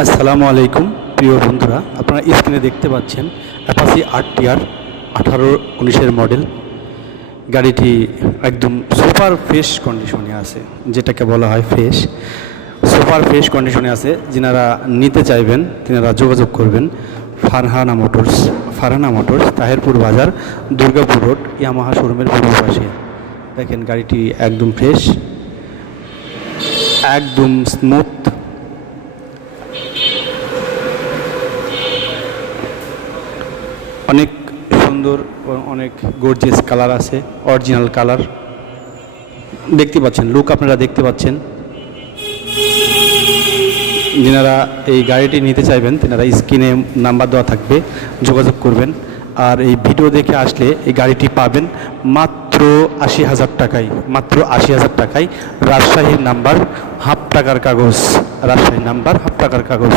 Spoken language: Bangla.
আসসালামু আলাইকুম প্রিয় বন্ধুরা, আপনারা স্ক্রিনে দেখতে পাচ্ছেন অ্যাপাচি RTR 18-19 মডেল। গাড়িটি একদম সুপার ফ্রেশ কন্ডিশনে আছে, যেটাকে বলা হয় সুপার ফ্রেশ কন্ডিশনে আছে। যিনারা নিতে চাইবেন তিনারা যোগাযোগ করবেন ফারহানা মোটরস, তাহেরপুর বাজার, দুর্গাপুর রোড, ইয়ামাহা শোরুমের পূর্ব পাশে। দেখেন গাড়িটি একদম ফ্রেশ, একদম স্মুথ, অনেক সুন্দর, অনেক গর্জিয়াস কালার আছে, অরিজিনাল কালার দেখতে পাচ্ছেন, লুক আপনারা দেখতে পাচ্ছেন। যিনারা এই গাড়িটি নিতে চাইবেন তিনারা স্ক্রিনে নাম্বার দেওয়া থাকবে, যোগাযোগ করবেন। আর এই ভিডিও দেখে আসলে এই গাড়িটি পাবেন মাত্র 80,000 টাকায়, মাত্র 80,000 টাকায়। রাজশাহীর নাম্বার, হাফ টাকার কাগজ, রাজশাহীর নাম্বার, হাফ টাকার কাগজ।